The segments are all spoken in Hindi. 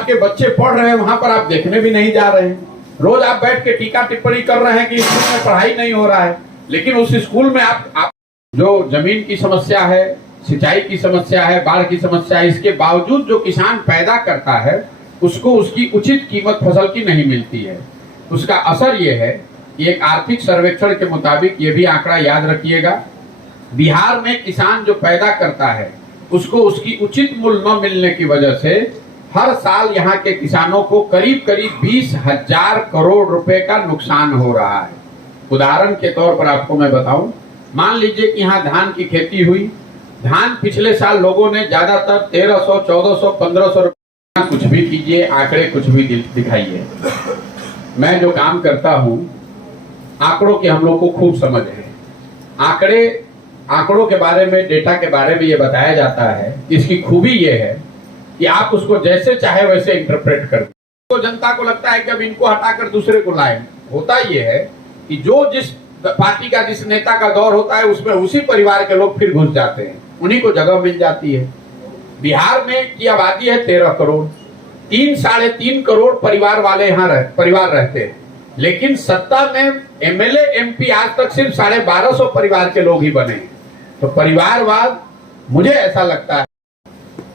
आपके बच्चे पढ़ रहे हैं वहां पर आप देखने भी नहीं जा रहे हैं। रोज आप बैठ के टीका टिप्पणी कर रहे हैं कि स्कूल में पढ़ाई नहीं हो रहा है, लेकिन उस स्कूल में आप जो जमीन की समस्या है, सिंचाई की समस्या है, बाढ़ की समस्या है, इसके बावजूद जो किसान पैदा करता है उसको उसकी उचित कीमत फसल की नहीं मिलती है। उसका असर ये है कि एक आर्थिक सर्वेक्षण के मुताबिक, ये भी आंकड़ा याद रखिएगा, बिहार में किसान जो पैदा करता है उसको उसकी उचित मूल्य न मिलने की वजह से हर साल यहाँ के किसानों को करीब करीब 20,000 करोड़ रुपए का नुकसान हो रहा है। उदाहरण के तौर पर आपको मैं बताऊं, मान लीजिए कि यहाँ धान की खेती हुई, धान पिछले साल लोगों ने ज्यादातर 1300, 1400, 1500 रुपए, कुछ भी कीजिए, आंकड़े कुछ भी दिखाइए। मैं जो काम करता हूँ आंकड़ों की हम लोग को खूब समझ है। आंकड़ों के बारे में, डेटा के बारे में ये बताया जाता है, इसकी खूबी ये है कि आप उसको जैसे चाहे वैसे इंटरप्रेट कर दें। तो जनता को लगता है कि अब इनको हटाकर दूसरे को लाएं। होता ये है कि जो जिस पार्टी का, जिस नेता का दौर होता है उसमें उसी परिवार के लोग फिर घुस जाते हैं, उन्हीं को जगह मिल जाती है। बिहार में की आबादी है 13 करोड़, 3-3.5 करोड़ परिवार वाले यहाँ परिवार रहते हैं, लेकिन सत्ता में एमएलए एमपी आज तक सिर्फ 1250 परिवार के लोग ही बने। तो परिवारवाद, मुझे ऐसा लगता है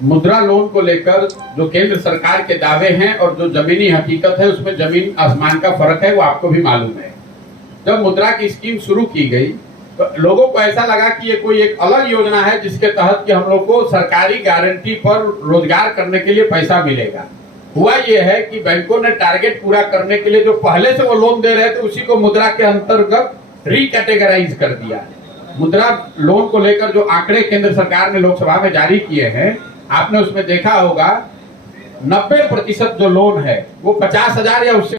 मुद्रा लोन को लेकर जो केंद्र सरकार के दावे हैं और जो जमीनी हकीकत है उसमें जमीन आसमान का फर्क है, वो आपको भी मालूम है। जब मुद्रा की स्कीम शुरू की गई तो लोगों को ऐसा लगा कि ये कोई एक अलग योजना है जिसके तहत कि हम लोग को सरकारी गारंटी पर रोजगार करने के लिए पैसा मिलेगा। हुआ ये है कि बैंकों ने टारगेट पूरा करने के लिए जो पहले से वो लोन दे रहे थे उसी को मुद्रा के अंतर्गत रिकैटेगराइज कर दिया। मुद्रा लोन को लेकर जो आंकड़े केंद्र सरकार ने लोकसभा में जारी किए हैं, आपने उसमें देखा होगा 90% जो लोन है वो 50,000 या उससे,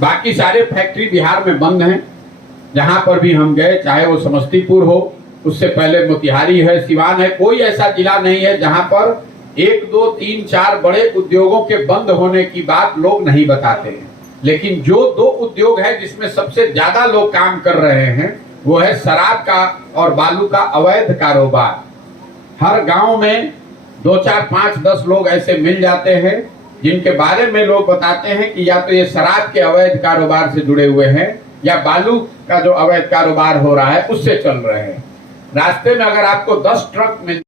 बाकी सारे फैक्ट्री बिहार में बंद हैं। जहां पर भी हम गए, चाहे वो समस्तीपुर हो, उससे पहले मोतिहारी है, सिवान है, कोई ऐसा जिला नहीं है जहां पर 1, 2, 3, 4 बड़े उद्योगों के बंद होने की बात लोग नहीं बताते हैं। लेकिन जो 2 उद्योग है जिसमें सबसे ज्यादा लोग काम कर रहे हैं वो है शराब का और बालू का अवैध कारोबार। हर गांव में 2, 4, 5, 10 लोग ऐसे मिल जाते हैं जिनके बारे में लोग बताते हैं कि या तो ये शराब के अवैध कारोबार से जुड़े हुए हैं या बालू का जो अवैध कारोबार हो रहा है उससे चल रहे हैं। रास्ते में अगर आपको 10 ट्रक मिल,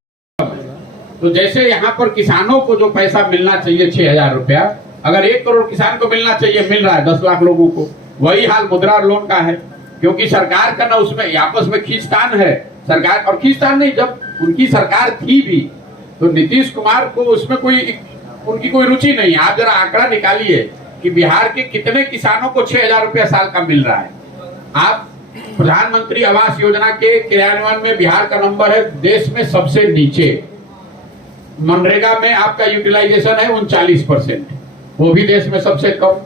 तो जैसे यहाँ पर किसानों को जो पैसा मिलना चाहिए 6,000 रुपया, अगर 1 करोड़ किसान को मिलना चाहिए, मिल रहा है 10 लाख लोगों को। वही हाल मुद्रा लोन का है, क्योंकि सरकार का ना उसमें आपस में खींचतान है। सरकार और खींचतान नहीं, जब उनकी सरकार थी भी तो नीतीश कुमार को उसमें उनकी कोई रुचि नहीं है। आप जरा आंकड़ा निकालिए कि बिहार के कितने किसानों को 6,000 रुपया साल का मिल रहा है। आप प्रधानमंत्री आवास योजना के क्रियान्वयन में बिहार का नंबर है देश में सबसे नीचे। मनरेगा में आपका यूटिलाइजेशन है 39%, वो भी देश में सबसे कम।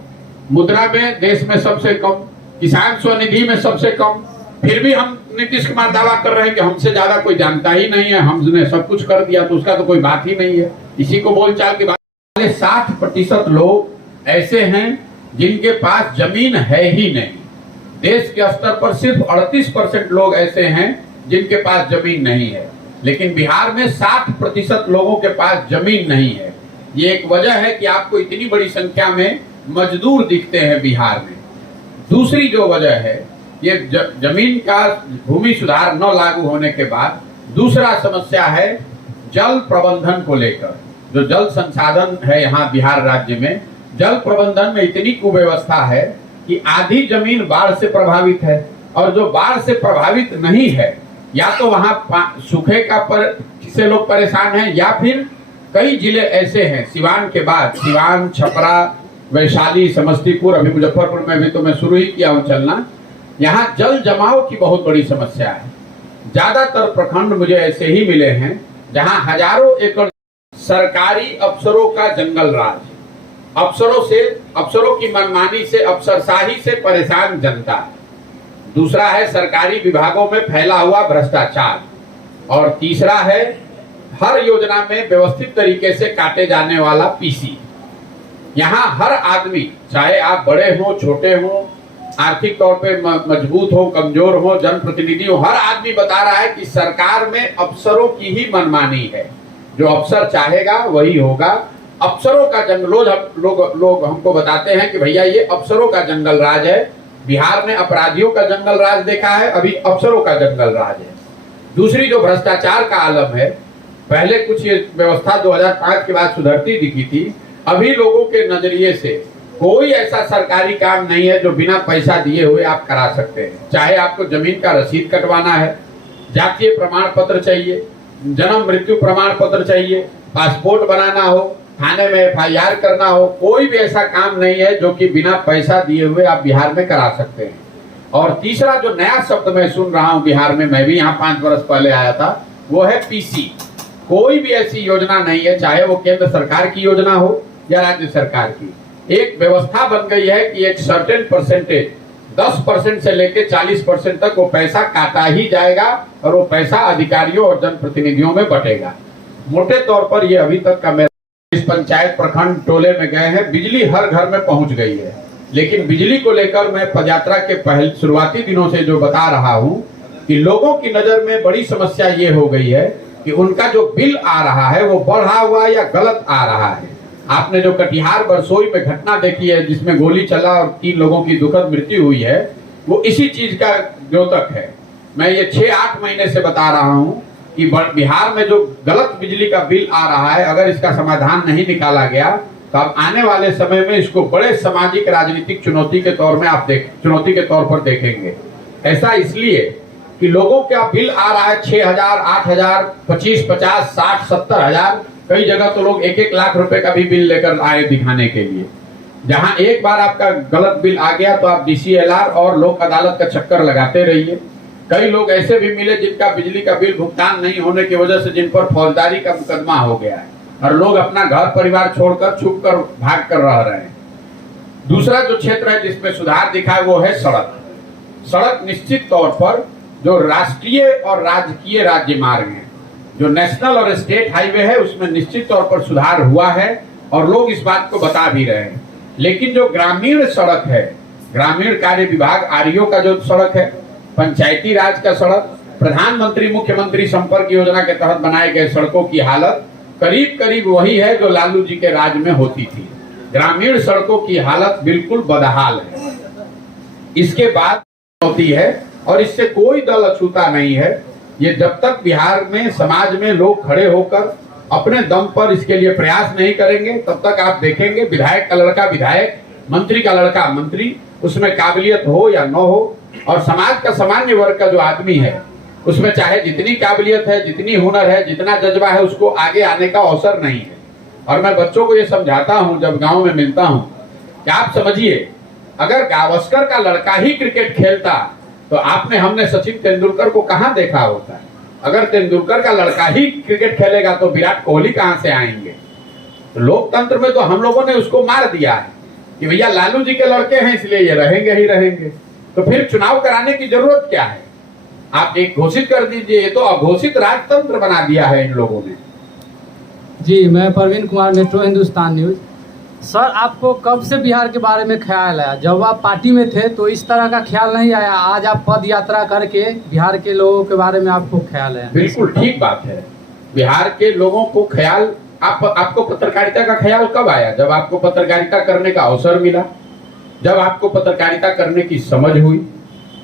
मुद्रा में देश में सबसे कम, किसान स्वनिधि में सबसे कम। फिर भी हम नीतीश कुमार दावा कर रहे हैं कि हमसे ज्यादा कोई जानता ही नहीं है, हमने सब कुछ कर दिया, तो उसका तो कोई बात ही नहीं है। इसी को बोलचाल के बाद 60% लोग ऐसे हैं जिनके पास जमीन है ही नहीं। देश के स्तर पर सिर्फ 38% लोग ऐसे हैं जिनके पास जमीन नहीं है, लेकिन बिहार में 60% लोगों के पास जमीन नहीं है। ये एक वजह है कि आपको इतनी बड़ी संख्या में मजदूर दिखते हैं बिहार में। दूसरी जो वजह है, ये जमीन का भूमि सुधार न लागू होने के बाद दूसरा समस्या है जल प्रबंधन को लेकर। जो जल संसाधन है यहाँ बिहार राज्य में, जल प्रबंधन में इतनी कुव्यवस्था है कि आधी जमीन बाढ़ से प्रभावित है, और जो बाढ़ से प्रभावित नहीं है या तो वहाँ सूखे का से लोग परेशान हैं, या फिर कई जिले ऐसे हैं सिवान के बाद, सिवान, छपरा, वैशाली, समस्तीपुर, अभी मुजफ्फरपुर में भी तो मैं शुरू ही किया हूँ चलना, यहाँ जल जमाव की बहुत बड़ी समस्या है। ज्यादातर प्रखंड मुझे ऐसे ही मिले हैं जहाँ हजारों एकड़ सरकारी अफसरों का जंगल राज, अफसरों की मनमानी से, अफसरशाही से परेशान जनता। दूसरा है सरकारी विभागों में फैला हुआ भ्रष्टाचार, और तीसरा है हर योजना में व्यवस्थित तरीके से काटे जाने वाला पीसी। यहाँ हर आदमी, चाहे आप बड़े हो, छोटे हो, आर्थिक तौर पे मजबूत हो, कमजोर हो, जनप्रतिनिधि हो, हर आदमी बता रहा है कि सरकार में अफसरों की ही मनमानी है। जो अफसर चाहेगा वही होगा, अफसरों का जंगल, लोग हमको बताते हैं कि भैया ये अफसरों का जंगल राज है। बिहार में अपराधियों का जंगल राज देखा है, अभी अफसरों का जंगल राज है। दूसरी जो भ्रष्टाचार का आलम है, पहले कुछ ये व्यवस्था 2005 के बाद सुधरती दिखी थी, अभी लोगों के नजरिए से कोई ऐसा सरकारी काम नहीं है जो बिना पैसा दिए हुए आप करा सकते हैं। चाहे आपको जमीन का रसीद कटवाना है, जातीय प्रमाण पत्र चाहिए, जन्म मृत्यु प्रमाण पत्र चाहिए, पासपोर्ट बनाना हो, थाने में FIR करना हो, कोई भी ऐसा काम नहीं है जो कि बिना पैसा दिए हुए आप बिहार में करा सकते हैं। और तीसरा जो नया शब्द मैं सुन रहा हूं बिहार में, मैं भी यहाँ 5 वर्ष पहले आया था, वो है PC। कोई भी ऐसी योजना नहीं है, चाहे वो केंद्र सरकार की योजना हो या राज्य सरकार की। एक व्यवस्था बन गई है कि एक सर्टेन परसेंटेज 10% से लेकर 40% तक वो पैसा काटा ही जाएगा और वो पैसा अधिकारियों और जनप्रतिनिधियों में बटेगा। मोटे तौर पर ये अभी तक का मेरा इस पंचायत प्रखंड टोले में गए हैं, बिजली हर घर में पहुंच गई है। लेकिन बिजली को लेकर मैं पदयात्रा के पहले शुरुआती दिनों से जो बता रहा हूं कि लोगों की नजर में बड़ी समस्या ये हो गई है कि उनका जो बिल आ रहा है वो बढ़ा हुआ या गलत आ रहा है। आपने जो कटिहार बरसोई में घटना देखी है जिसमें गोली चला और 3 लोगों की दुखद मृत्यु हुई है, वो इसी चीज का द्योतक है। मैं ये 6-8 महीने से बता रहा हूं कि बिहार में जो गलत बिजली का बिल आ रहा है, अगर इसका समाधान नहीं निकाला गया तो अब आने वाले समय में इसको बड़े सामाजिक राजनीतिक चुनौती के तौर पर देखेंगे। ऐसा इसलिए कि लोगों का बिल आ रहा है 6,000, 8,000, 25, 50, 60, 70,000, कई जगह तो लोग 1-1 लाख रुपए का भी बिल लेकर आए दिखाने के लिए। जहां एक बार आपका गलत बिल आ गया तो आप DCLR और लोक अदालत का चक्कर लगाते रहिए। कई लोग ऐसे भी मिले जिनका बिजली का बिल भुगतान नहीं होने की वजह से जिन पर फौजदारी का मुकदमा हो गया है और लोग अपना घर परिवार छोड़कर छुप कर भाग कर रह रहे हैं। दूसरा जो क्षेत्र है जिसमें सुधार दिखा है वो है सड़क। सड़क निश्चित तौर पर जो राष्ट्रीय और राजकीय राज्य मार्ग है, जो नेशनल और स्टेट हाईवे है, उसमें निश्चित तौर पर सुधार हुआ है और लोग इस बात को बता भी रहे हैं। लेकिन जो ग्रामीण सड़क है, ग्रामीण कार्य विभाग REO का जो सड़क है, पंचायती राज का सड़क, प्रधानमंत्री मुख्यमंत्री संपर्क योजना के तहत बनाए गए सड़कों की हालत करीब करीब वही है जो लालू जी के राज में होती थी। ग्रामीण सड़कों की हालत बिल्कुल बदहाल है। इसके बाद होती है और इससे कोई दल अछूता नहीं है। ये जब तक बिहार में समाज में लोग खड़े होकर अपने दम पर इसके लिए प्रयास नहीं करेंगे, तब तक आप देखेंगे विधायक का लड़का विधायक, मंत्री का लड़का मंत्री, उसमें काबिलियत हो या न हो, और समाज का सामान्य वर्ग का जो आदमी है उसमें चाहे जितनी काबिलियत है, जितनी हुनर है, जितना जज्बा है, उसको आगे आने का अवसर नहीं है। और मैं बच्चों को ये समझाता हूं जब गांव में मिलता हूं कि आप समझिए, अगर गावस्कर का लड़का ही क्रिकेट खेलता तो हमने सचिन तेंदुलकर को कहां देखा होता है। अगर तेंदुलकर का लड़का ही क्रिकेट खेलेगा तो विराट कोहली कहां से आएंगे। तो लोकतंत्र में तो हम लोगों ने उसको मार दिया है कि भैया लालू जी के लड़के हैं इसलिए ये रहेंगे ही रहेंगे। तो फिर चुनाव कराने की जरूरत क्या है? आप एक घोषित कर दीजिए। ये तो अघोषित राजतंत्र बना दिया है इन लोगों ने। जी, मैं Parveen Kumar, metro Hindustan news. Sir, आपको कब से बिहार के बारे में ख्याल आया? जब आप पार्टी में थे तो इस तरह का ख्याल नहीं आया, आज आप पद यात्रा करके बिहार के लोगों के बारे में आपको ख्याल आया? बिल्कुल ठीक बात है। बिहार के लोगों को ख्याल, आपको पत्रकारिता का ख्याल कब आया? जब आपको पत्रकारिता करने का अवसर मिला, जब आपको पत्रकारिता करने की समझ हुई।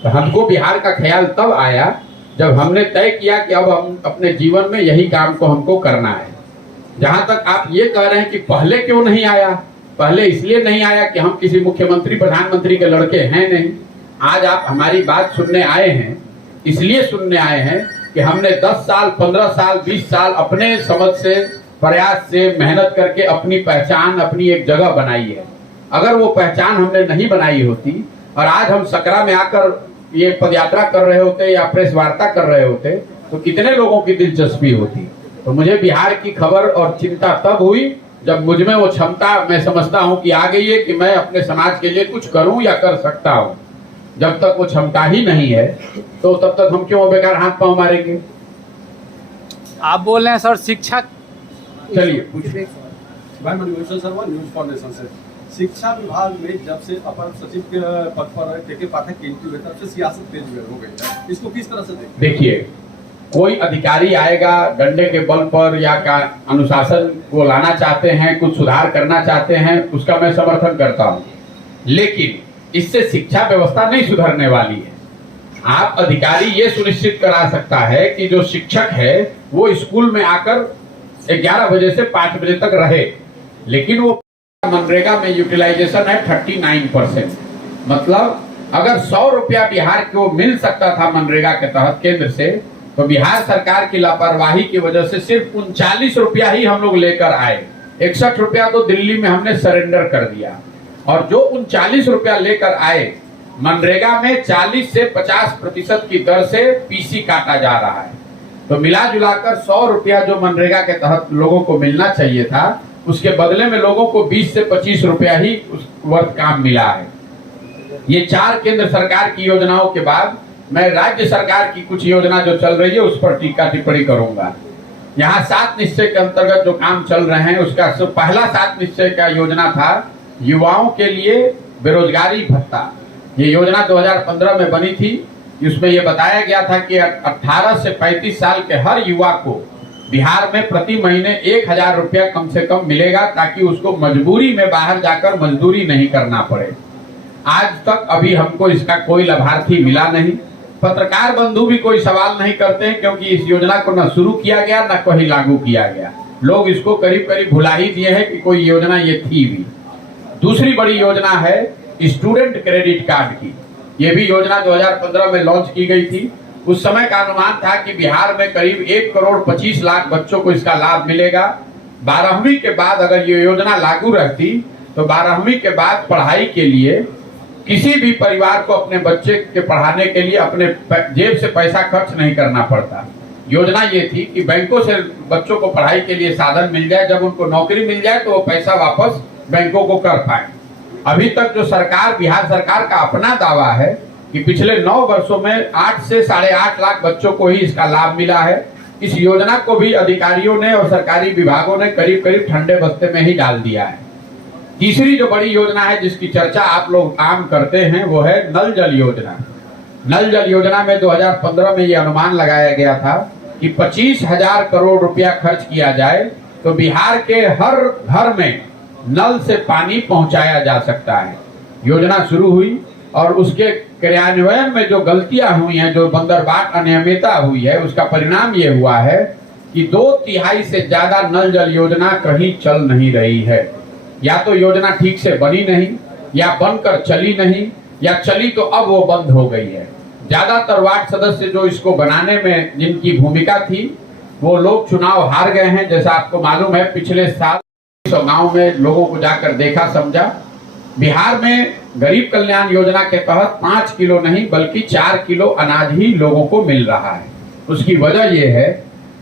तो हमको बिहार का ख्याल तब आया जब हमने तय किया कि अब हम अपने जीवन में यही काम को हमको करना है। जहां तक आप ये कह रहे हैं कि पहले क्यों नहीं आया, पहले इसलिए नहीं आया कि हम किसी मुख्यमंत्री प्रधानमंत्री के लड़के हैं नहीं। आज आप हमारी बात सुनने आए हैं, इसलिए सुनने आए हैं कि हमने 10 साल, 15 साल, 20 साल अपने समझ से, प्रयास से, मेहनत करके अपनी पहचान, अपनी एक जगह बनाई है। अगर वो पहचान हमने नहीं बनाई होती और आज हम सकरा में आकर ये पदयात्रा कर रहे होते या प्रेस वार्ता कर रहे होते तो कितने लोगों की दिलचस्पी होती। तो मुझे बिहार की खबर और चिंता तब हुई जब मुझ में वो क्षमता मैं समझता हूं कि आ गई है कि मैं अपने समाज के लिए कुछ करूं या कर सकता हूं। जब तक वो क्षमता ही नहीं है तो तब तक हम क्यों बेकार हाथ पांव मारेंगे। आप बोल रहे हैं सर शिक्षा, चलिए पूछिए। शिक्षा विभाग में जब से अपर सचिव के पद पर के पाठक की नियुक्ति हुई तब से सियासत तेज हो गई है, इसको किस तरह से देखते हैं? देखिए, कोई अधिकारी आएगा डंडे के बल पर या का अनुशासन को लाना चाहते हैं, कुछ सुधार करना चाहते हैं, उसका मैं समर्थन करता हूं, लेकिन इससे शिक्षा व्यवस्था नहीं सुधरने वाली है। आप अधिकारी ये सुनिश्चित करा सकता है कि जो शिक्षक है वो स्कूल में आकर 11 बजे से 5 बजे तक रहे, लेकिन वो मनरेगा में यूटिलाइजेशन है 39%। मतलब अगर 100 रुपया बिहार को मिल सकता था मनरेगा के तहत केंद्र से, तो बिहार सरकार की लापरवाही की वजह से सिर्फ 39 रुपया ही हम लोग लेकर आए। 61 रुपया तो दिल्ली में हमने सरेंडर कर दिया, और जो 39 रुपया लेकर आए मनरेगा में 40 से 50% की दर से पीसी काटा जा रहा है। तो मिला जुलाकर 100 रुपया जो मनरेगा के तहत लोगों को मिलना चाहिए था, उसके बदले में लोगों को 20 से 25 रुपया ही उस वर्ष काम मिला है। ये 4 केंद्र सरकार की योजनाओं के बाद मैं राज्य सरकार की कुछ योजना जो चल रही है उस पर टीका टिप्पणी करूंगा। यहाँ 7 निश्चय के अंतर्गत जो काम चल रहे हैं, उसका पहला 7 निश्चय का योजना था युवाओं के लिए बेरोजगारी भत्ता। ये योजना 2015 में बनी थी। इसमें यह बताया गया था कि 18 से 35 साल के हर युवा को बिहार में प्रति महीने 1000 रुपया कम से कम मिलेगा, ताकि उसको मजबूरी में बाहर जाकर मजदूरी नहीं करना पड़े। आज तक अभी हमको इसका कोई लाभार्थी मिला नहीं। पत्रकार बंधु भी कोई सवाल नहीं करते हैं, क्योंकि इस योजना को न शुरू किया गया न कहीं लागू किया गया। लोग इसको करीब करीब भुला ही दिए हैं कि कोई योजना ये थी भी। दूसरी बड़ी योजना है स्टूडेंट क्रेडिट कार्ड की। ये भी योजना 2015 में लॉन्च की गई थी। उस समय का अनुमान था कि बिहार में करीब 1 करोड़ 25 लाख बच्चों को इसका लाभ मिलेगा। 12वीं के बाद अगर ये योजना लागू रहती तो 12वीं के बाद पढ़ाई के लिए किसी भी परिवार को अपने बच्चे के पढ़ाने के लिए अपने जेब से पैसा खर्च नहीं करना पड़ता। योजना ये थी कि बैंकों से बच्चों को पढ़ाई के लिए साधन मिल जाए, जब उनको नौकरी मिल जाए तो वो पैसा वापस बैंकों को कर पाए। अभी तक जो सरकार, बिहार सरकार का अपना दावा है कि पिछले 9 वर्षों में 8 से 8.5 लाख बच्चों को ही इसका लाभ मिला है। इस योजना को भी अधिकारियों ने और सरकारी विभागों ने करीब करीब ठंडे बस्ते में ही डाल दिया है। तीसरी जो बड़ी योजना है जिसकी चर्चा आप लोग आम करते हैं, वो है नल जल योजना। नल जल योजना में 2015 में ये अनुमान लगाया गया था कि 25,000 करोड़ रुपया खर्च किया जाए तो बिहार के हर घर में नल से पानी पहुंचाया जा सकता है। योजना शुरू हुई और उसके क्रियान्वयन में जो गलतियां हुई हैं, जो बंदरबाट अनियमितता हुई है, उसका परिणाम ये हुआ है कि 2/3 से ज्यादा नल जल योजना कहीं चल नहीं रही है। या तो योजना ठीक से बनी नहीं, या बनकर चली नहीं, या चली तो अब वो बंद हो गई है। ज्यादातर वार्ड सदस्य जो इसको बनाने में जिनकी भूमिका थी, वो लोग चुनाव हार गए हैं। जैसा आपको मालूम है, पिछले साल गांव में लोगों को जाकर देखा समझा। बिहार में गरीब कल्याण योजना के तहत 5 किलो नहीं बल्कि 4 किलो अनाज ही लोगों को मिल रहा है। उसकी वजह यह है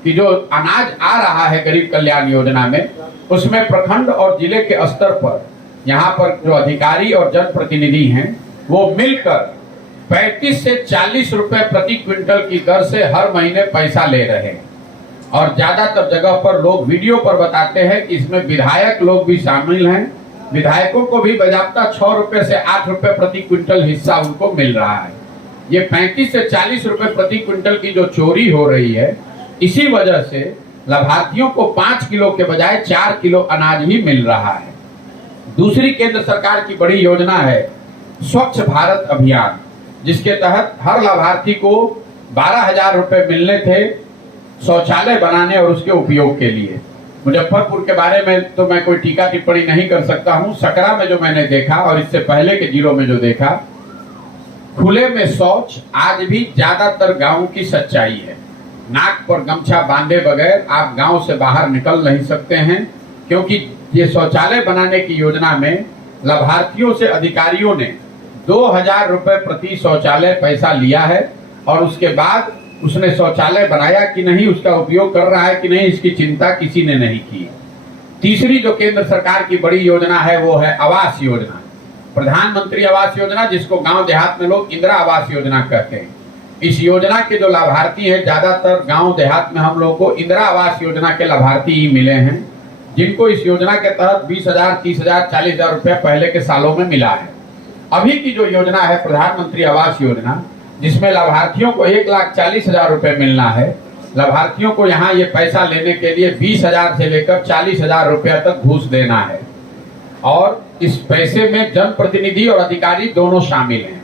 कि जो अनाज आ रहा है गरीब कल्याण योजना में, उसमें प्रखंड और जिले के स्तर पर यहाँ पर जो अधिकारी और जनप्रतिनिधि हैं, वो मिलकर 35 से 40 रुपए प्रति क्विंटल की दर से हर महीने पैसा ले रहे हैं। और ज्यादातर जगह पर लोग वीडियो पर बताते हैं कि इसमें विधायक लोग भी शामिल हैं। विधायकों को भी बाजाबता 6 रुपए से 8 रुपए प्रति क्विंटल हिस्सा उनको मिल रहा है। ये 35 से 40 रुपए प्रति क्विंटल की जो चोरी हो रही है, इसी वजह से लाभार्थियों को 5 किलो के बजाय 4 किलो अनाज ही मिल रहा है। दूसरी केंद्र सरकार की बड़ी योजना है स्वच्छ भारत अभियान, जिसके तहत हर लाभार्थी को 12,000 रुपए मिलने थे शौचालय बनाने और उसके उपयोग के लिए। मुजफ्फरपुर के बारे में तो मैं कोई टीका टिप्पणी नहीं कर सकता हूं। सकरा में जो मैंने देखा और इससे पहले के जिलों में जो देखा, खुले में शौच आज भी ज्यादातर गांव की सच्चाई है। नाक पर गमछा बांधे बगैर आप गांव से बाहर निकल नहीं सकते हैं, क्योंकि ये शौचालय बनाने की योजना में लाभार्थियों से अधिकारियों ने 2,000 रुपए प्रति शौचालय पैसा लिया है, और उसके बाद उसने शौचालय बनाया कि नहीं, उसका उपयोग कर रहा है कि नहीं, इसकी चिंता किसी ने नहीं की। तीसरी जो केंद्र सरकार की बड़ी योजना है वो है आवास योजना, प्रधानमंत्री आवास योजना, जिसको गांव देहात में लोग इंदिरा आवास योजना कहते हैं। इस योजना के जो लाभार्थी हैं, ज्यादातर गांव देहात में हम लोगों को इंदिरा आवास योजना के लाभार्थी ही मिले हैं, जिनको इस योजना के तहत 20,000, 30,000, 40,000 रुपया पहले के सालों में मिला है। अभी की जो योजना है प्रधानमंत्री आवास योजना, जिसमें लाभार्थियों को 1,40,000 रुपए मिलना है, लाभार्थियों को यहाँ ये पैसा लेने के लिए 20,000 से लेकर 40,000 रुपया तक घूस देना है और इस पैसे में जनप्रतिनिधि और अधिकारी दोनों शामिल हैं।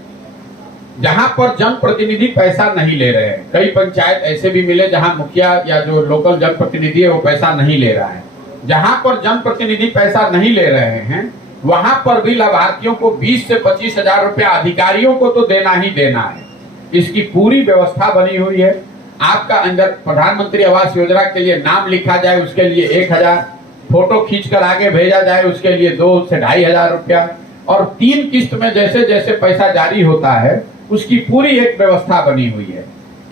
जहां पर जनप्रतिनिधि पैसा नहीं ले रहे हैं, कई पंचायत ऐसे भी मिले जहां मुखिया या जो लोकल जनप्रतिनिधि है वो पैसा नहीं ले रहा है। जहां पर जनप्रतिनिधि पैसा नहीं ले रहे हैं वहां पर भी लाभार्थियों को 20 से 25,000 रुपया अधिकारियों को तो देना ही देना है। इसकी पूरी व्यवस्था बनी हुई है। आपका अंदर प्रधानमंत्री आवास योजना के लिए नाम लिखा जाए उसके लिए 1,000, फोटो खींचकर आगे भेजा जाए उसके लिए 2 से 2,500 रुपया, और 3 किस्त में जैसे जैसे पैसा जारी होता है उसकी पूरी एक व्यवस्था बनी हुई है।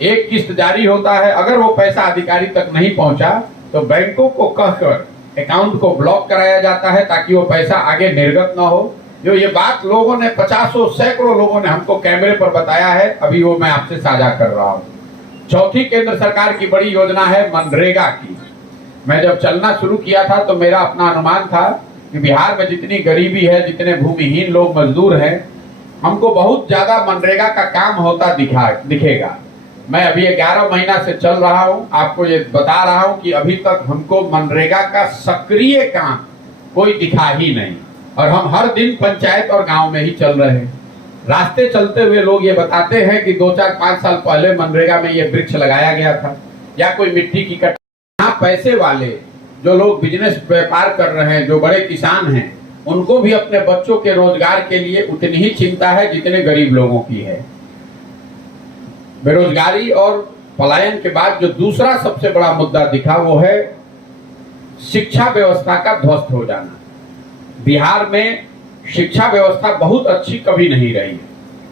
एक किस्त जारी होता है, अगर वो पैसा अधिकारी तक नहीं पहुंचा तो बैंकों को कहकर अकाउंट को ब्लॉक कराया जाता है ताकि वो पैसा आगे निर्गत ना हो। जो ये बात लोगों ने 50 सैकड़ों लोगों ने हमको कैमरे पर बताया है, अभी वो मैं आपसे साझा कर रहा हूँ। चौथी केंद्र सरकार की बड़ी योजना है मनरेगा की। मैं जब चलना शुरू किया था तो मेरा अपना अनुमान था कि बिहार में जितनी गरीबी है, जितने भूमिहीन लोग मजदूर हैं, हमको बहुत ज्यादा मनरेगा का काम होता दिखेगा। मैं अभी 11 महीना से चल रहा हूं, आपको ये बता रहा हूं कि अभी तक हमको मनरेगा का सक्रिय काम कोई दिखा ही नहीं, और हम हर दिन पंचायत और गांव में ही चल रहे हैं। रास्ते चलते हुए लोग ये बताते हैं कि 2, 4, 5 साल पहले मनरेगा में ये वृक्ष लगाया गया था या कोई मिट्टी की यहाँ पैसे वाले जो लोग बिजनेस व्यापार कर रहे हैं, जो बड़े किसान हैं, उनको भी अपने बच्चों के रोजगार के लिए उतनी ही चिंता है जितने गरीब लोगों की है। बेरोजगारी और पलायन के बाद जो दूसरा सबसे बड़ा मुद्दा दिखा वो है शिक्षा व्यवस्था का ध्वस्त हो जाना। बिहार में शिक्षा व्यवस्था बहुत अच्छी कभी नहीं रही है।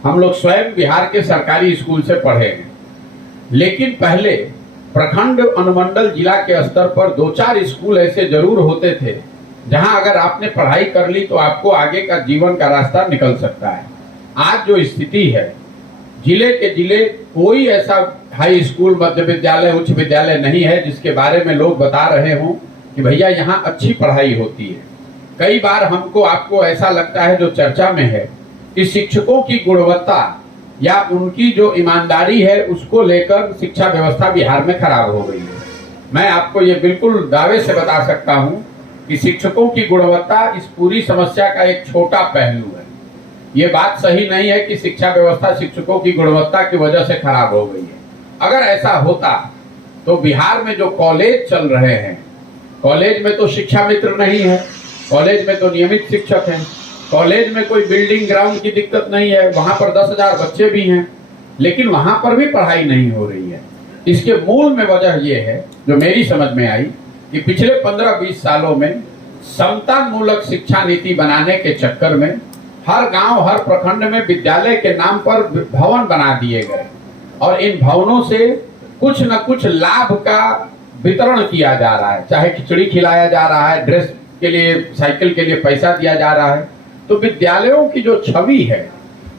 हम लोग स्वयं बिहार के सरकारी स्कूल से पढ़े हैं, लेकिन पहले प्रखंड, अनुमंडल, जिला के स्तर पर 2-4 स्कूल ऐसे जरूर होते थे जहां अगर आपने पढ़ाई कर ली तो आपको आगे का जीवन का रास्ता निकल सकता है। आज जो स्थिति है, जिले के जिले कोई ऐसा हाई स्कूल, मध्य विद्यालय, उच्च विद्यालय नहीं है जिसके बारे में लोग बता रहे हों कि भैया यहाँ अच्छी पढ़ाई होती है। कई बार हमको, आपको ऐसा लगता है जो चर्चा में है कि शिक्षकों की गुणवत्ता या उनकी जो ईमानदारी है उसको लेकर शिक्षा व्यवस्था बिहार में खराब हो गई है। मैं आपको ये बिल्कुल दावे से बता सकता हूँ कि शिक्षकों की गुणवत्ता इस पूरी समस्या का एक छोटा पहलू है। ये बात सही नहीं है कि शिक्षा व्यवस्था शिक्षकों की गुणवत्ता की वजह से खराब हो गई है। अगर ऐसा होता तो बिहार में जो कॉलेज चल रहे हैं, कॉलेज में तो शिक्षा मित्र नहीं है, कॉलेज में तो नियमित शिक्षक हैं, कॉलेज में कोई बिल्डिंग ग्राउंड की दिक्कत नहीं है, वहां पर 10,000 बच्चे भी हैं, लेकिन वहां पर भी पढ़ाई नहीं हो रही है। इसके मूल में वजह यह है, जो मेरी समझ में आई, कि पिछले 15-20 सालों में समता मूलक शिक्षा नीति बनाने के चक्कर में हर गांव, हर प्रखंड में विद्यालय के नाम पर भवन बना दिए गए, और इन भवनों से कुछ न कुछ लाभ का वितरण किया जा रहा है। चाहे खिचड़ी खिलाया जा रहा है, ड्रेस के लिए, साइकिल के लिए पैसा दिया जा रहा है। तो विद्यालयों की जो छवि है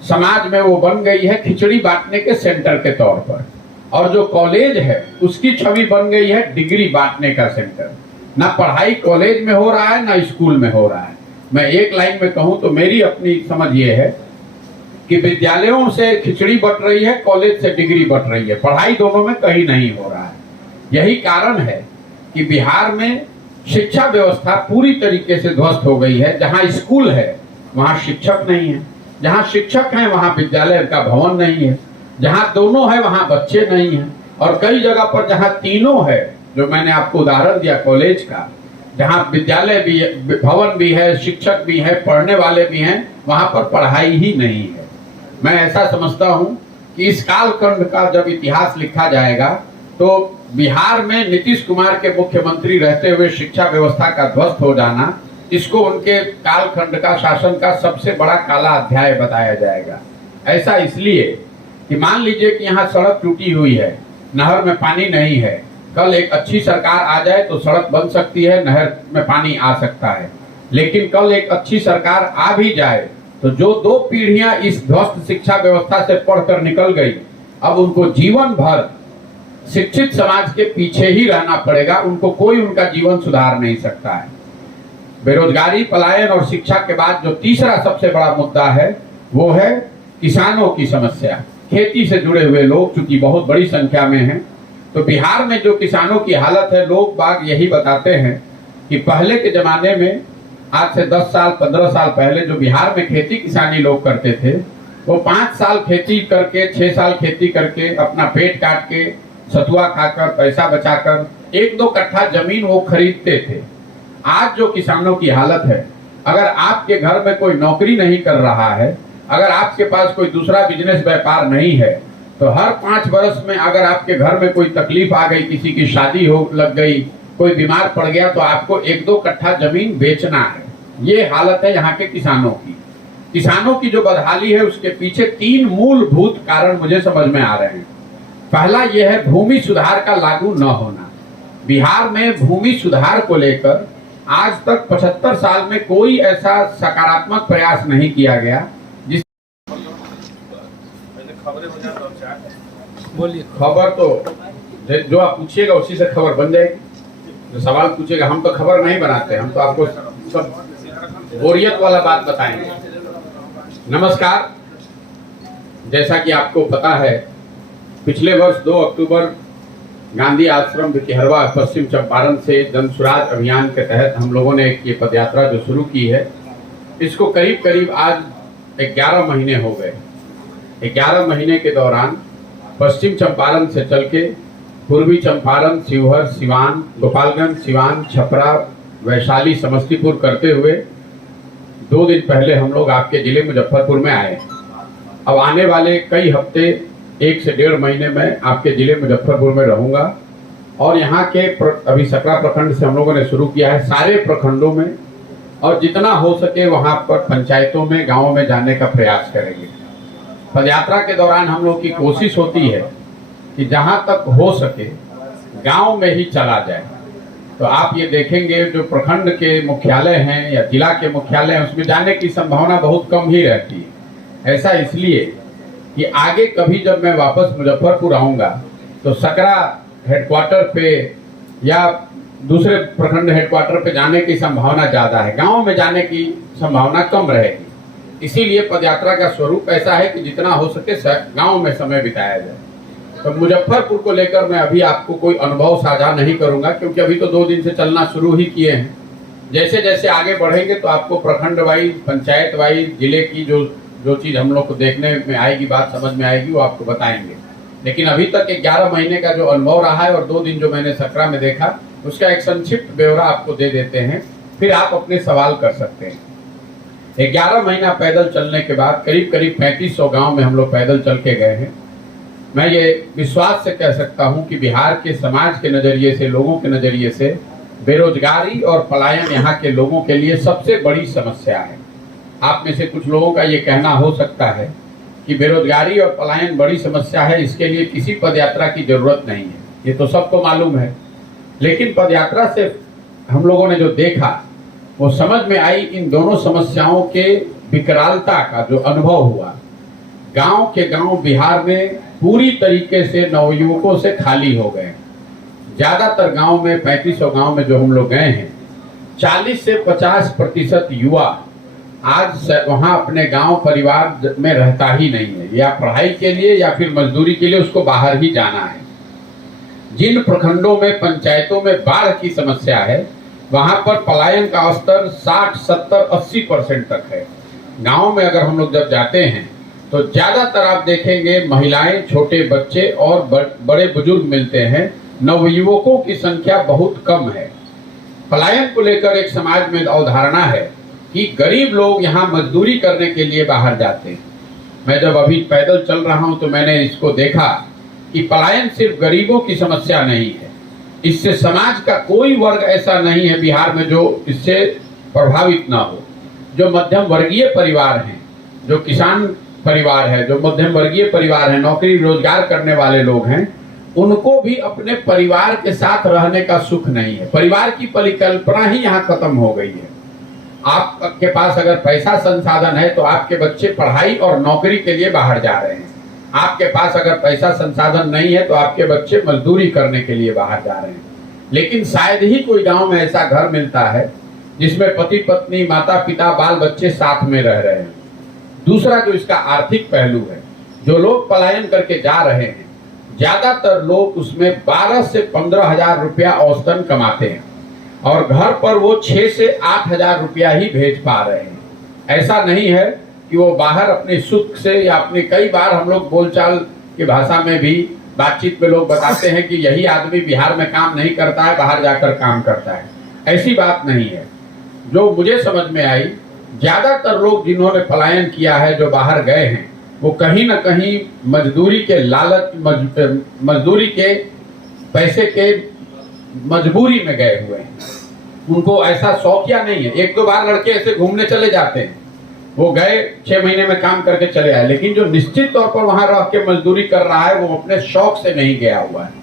समाज में वो बन गई है खिचड़ी बांटने के सेंटर के तौर पर, और जो कॉलेज है उसकी छवि बन गई है डिग्री बांटने का सेंटर। ना पढ़ाई कॉलेज में हो रहा है ना स्कूल में हो रहा है। मैं एक लाइन में कहूं तो मेरी अपनी समझ ये है कि विद्यालयों से खिचड़ी बट रही है, कॉलेज से डिग्री बट रही है, पढ़ाई दोनों में कहीं नहीं हो रहा है। यही कारण है कि बिहार में शिक्षा व्यवस्था पूरी तरीके से ध्वस्त हो गई है। जहां स्कूल है वहां शिक्षक नहीं है, जहां शिक्षक हैं वहां विद्यालय का भवन नहीं है, जहां दोनों है वहां बच्चे नहीं हैं, और कई जगह पर जहां तीनों है, जो मैंने आपको उदाहरण दिया कॉलेज का, जहां विद्यालय भी, भवन भी है, शिक्षक भी है, पढ़ने वाले भी हैं, वहां पर पढ़ाई ही नहीं है। मैं ऐसा समझता हूं कि इस कालखंड का जब इतिहास लिखा जाएगा तो बिहार में नीतीश कुमार के मुख्यमंत्री रहते हुए शिक्षा व्यवस्था का ध्वस्त हो जाना, इसको उनके कालखंड का, शासन का सबसे बड़ा काला अध्याय बताया जाएगा। ऐसा इसलिए कि मान लीजिए कि यहाँ सड़क टूटी हुई है, नहर में पानी नहीं है, कल एक अच्छी सरकार आ जाए तो सड़क बन सकती है, नहर में पानी आ सकता है, लेकिन कल एक अच्छी सरकार आ भी जाए तो जो 2 पीढ़ियां इस ध्वस्त शिक्षा व्यवस्था से पढ़कर निकल गई, अब उनको जीवन भर शिक्षित समाज के पीछे ही रहना पड़ेगा, उनको कोई उनका जीवन सुधार नहीं सकता है। बेरोजगारी, पलायन और शिक्षा के बाद जो तीसरा सबसे बड़ा मुद्दा है वो है किसानों की समस्या। खेती से जुड़े हुए लोग चूंकि बहुत बड़ी संख्या में हैं, तो बिहार में जो किसानों की हालत है, लोग बाग यही बताते हैं कि पहले के जमाने में, आज से 10 साल 15 साल पहले जो बिहार में खेती किसानी लोग करते थे, वो 5 साल खेती करके 6 साल खेती करके अपना पेट काट के सतुआ खाकर पैसा बचाकर 1-2 कट्ठा जमीन वो खरीदते थे। आज जो किसानों की हालत है, अगर आपके घर में कोई नौकरी नहीं कर रहा है, अगर आपके पास कोई दूसरा बिजनेस व्यापार नहीं है, तो हर 5 वर्ष में अगर आपके घर में कोई तकलीफ आ गई, किसी की शादी हो लग गई, कोई बीमार पड़ गया, तो आपको 1-2 कट्ठा जमीन बेचना है। ये हालत है यहाँ के किसानों की। किसानों की जो बदहाली है, उसके पीछे 3 मूलभूत कारण मुझे समझ में आ रहे हैं। पहला यह है भूमि सुधार का लागू न होना। बिहार में भूमि सुधार को लेकर आज तक 75 साल में कोई ऐसा सकारात्मक प्रयास नहीं किया गया। जिस बोलिए। खबर तो जो आप पूछिएगा उसी से खबर बन जाएगी। जो सवाल पूछेगा, हम तो खबर नहीं बनाते, हम तो आपको सब बोरियत वाला बात बताएंगे। नमस्कार, जैसा कि आपको पता है, पिछले वर्ष 2 अक्टूबर गांधी आश्रम भिकिहरवा पश्चिम चंपारण से जन सुराज अभियान के तहत हम लोगों ने ये पदयात्रा जो शुरू की है, इसको करीब करीब आज 11 महीने हो गए। 11 महीने के दौरान पश्चिम चंपारण से चल के पूर्वी चंपारण, शिवहर, सिवान, गोपालगंज, सिवान, छपरा, वैशाली, समस्तीपुर करते हुए 2 दिन पहले हम लोग आपके जिले मुजफ्फरपुर में आए। अब आने वाले कई हफ्ते, 1 से 1.5 महीने में आपके जिले मुजफ्फरपुर में रहूंगा। और यहाँ के अभी सकरा प्रखंड से हम लोगों ने शुरू किया है, सारे प्रखंडों में और जितना हो सके वहाँ पर पंचायतों में, गाँवों में जाने का प्रयास करेंगे। पदयात्रा के दौरान हम लोग की कोशिश होती है कि जहाँ तक हो सके गांव में ही चला जाए। तो आप ये देखेंगे जो प्रखंड के मुख्यालय हैं या जिला के मुख्यालय हैं, उसमें जाने की संभावना बहुत कम ही रहती है। ऐसा इसलिए कि आगे कभी जब मैं वापस मुजफ्फरपुर आऊँगा तो सकरा हेडक्वार्टर पे या दूसरे प्रखंड हेडक्वार्टर पे जाने की संभावना ज़्यादा है, गाँव में जाने की संभावना कम रहेगी। इसीलिए पदयात्रा का स्वरूप ऐसा है कि जितना हो सके गाँव में समय बिताया जाए। तो मुजफ्फरपुर को लेकर मैं अभी आपको कोई अनुभव साझा नहीं करूंगा, क्योंकि अभी तो 2 दिन से चलना शुरू ही किए हैं। जैसे जैसे आगे बढ़ेंगे तो आपको प्रखंड वाइज, पंचायत वाइज, जिले की जो चीज़ हम लोग को देखने में आएगी, बात समझ में आएगी, वो आपको बताएंगे। लेकिन अभी तक 11 महीने का जो अनुभव रहा है और 2 दिन जो मैंने सकरा में देखा, उसका एक संक्षिप्त ब्यौरा आपको दे देते हैं, फिर आप अपने सवाल कर सकते हैं। 11 महीना पैदल चलने के बाद करीब करीब 3500 गाँव में हम लोग पैदल चल के गए हैं। मैं ये विश्वास से कह सकता हूं कि बिहार के समाज के नज़रिए से, लोगों के नज़रिए से बेरोजगारी और पलायन यहाँ के लोगों के लिए सबसे बड़ी समस्या है। आप में से कुछ लोगों का ये कहना हो सकता है कि बेरोजगारी और पलायन बड़ी समस्या है, इसके लिए किसी पदयात्रा की जरूरत नहीं है, ये तो सबको मालूम है। लेकिन पदयात्रा से हम लोगों ने जो देखा, वो समझ में आई इन दोनों समस्याओं के विकरालता का जो अनुभव हुआ। गांव के गांव बिहार में पूरी तरीके से नवयुवकों से खाली हो गए। ज़्यादातर गांव में, 3500 गांव में जो हम लोग गए हैं, 40 से 50% युवा आज वहां अपने गांव परिवार में रहता ही नहीं है, या पढ़ाई के लिए या फिर मजदूरी के लिए उसको बाहर ही जाना है। जिन प्रखंडों में, पंचायतों में बाढ़ की समस्या है, वहां पर पलायन का स्तर 60, 70, 80% तक है। गाँव में अगर हम लोग जब जाते हैं तो ज्यादातर आप देखेंगे महिलाएं, छोटे बच्चे और बड़े बुजुर्ग मिलते हैं। नवयुवकों की संख्या बहुत कम है। पलायन को लेकर एक समाज में अवधारणा है कि गरीब लोग यहाँ मजदूरी करने के लिए बाहर जाते हैं। मैं जब अभी पैदल चल रहा हूँ तो मैंने इसको देखा कि पलायन सिर्फ गरीबों की समस्या नहीं है, इससे समाज का कोई वर्ग ऐसा नहीं है बिहार में जो इससे प्रभावित ना हो। जो मध्यम वर्गीय परिवार हैं, जो किसान परिवार है, जो मध्यम वर्गीय परिवार है, नौकरी रोजगार करने वाले लोग हैं, उनको भी अपने परिवार के साथ रहने का सुख नहीं है। परिवार की परिकल्पना ही यहाँ खत्म हो गई है। आपके पास अगर पैसा संसाधन है तो आपके बच्चे पढ़ाई और नौकरी के लिए बाहर जा रहे हैं। आपके पास अगर पैसा संसाधन नहीं है तो आपके बच्चे मजदूरी करने के लिए बाहर जा रहे हैं। लेकिन शायद ही कोई गांव में ऐसा घर मिलता है जिसमें पति पत्नी, माता पिता, बाल बच्चे साथ में रह रहे हैं। दूसरा जो इसका आर्थिक पहलू है, जो लोग पलायन करके जा रहे हैं, ज्यादातर लोग उसमें 12 से 15 हजार रुपया औसतन कमाते हैं और घर पर वो 6 से 8 हजार रुपया ही भेज पा रहे हैं। ऐसा नहीं है कि वो बाहर अपने सुख से या अपने, कई बार हम लोग बोलचाल की भाषा में भी बातचीत में लोग बताते हैं कि यही आदमी बिहार में काम नहीं करता है, बाहर जाकर काम करता है। ऐसी बात नहीं है। जो मुझे समझ में आई, ज्यादातर लोग जिन्होंने पलायन किया है, जो बाहर गए हैं, वो कहीं ना कहीं मजदूरी के लालच, मजदूरी के पैसे के मजबूरी में गए हुए हैं। उनको ऐसा शौकिया नहीं है। एक दो बार लड़के ऐसे घूमने चले जाते हैं, वो गए 6 महीने में काम करके चले आए, लेकिन जो निश्चित तौर पर वहां रह के मजदूरी कर रहा है वो अपने शौक से नहीं गया हुआ है।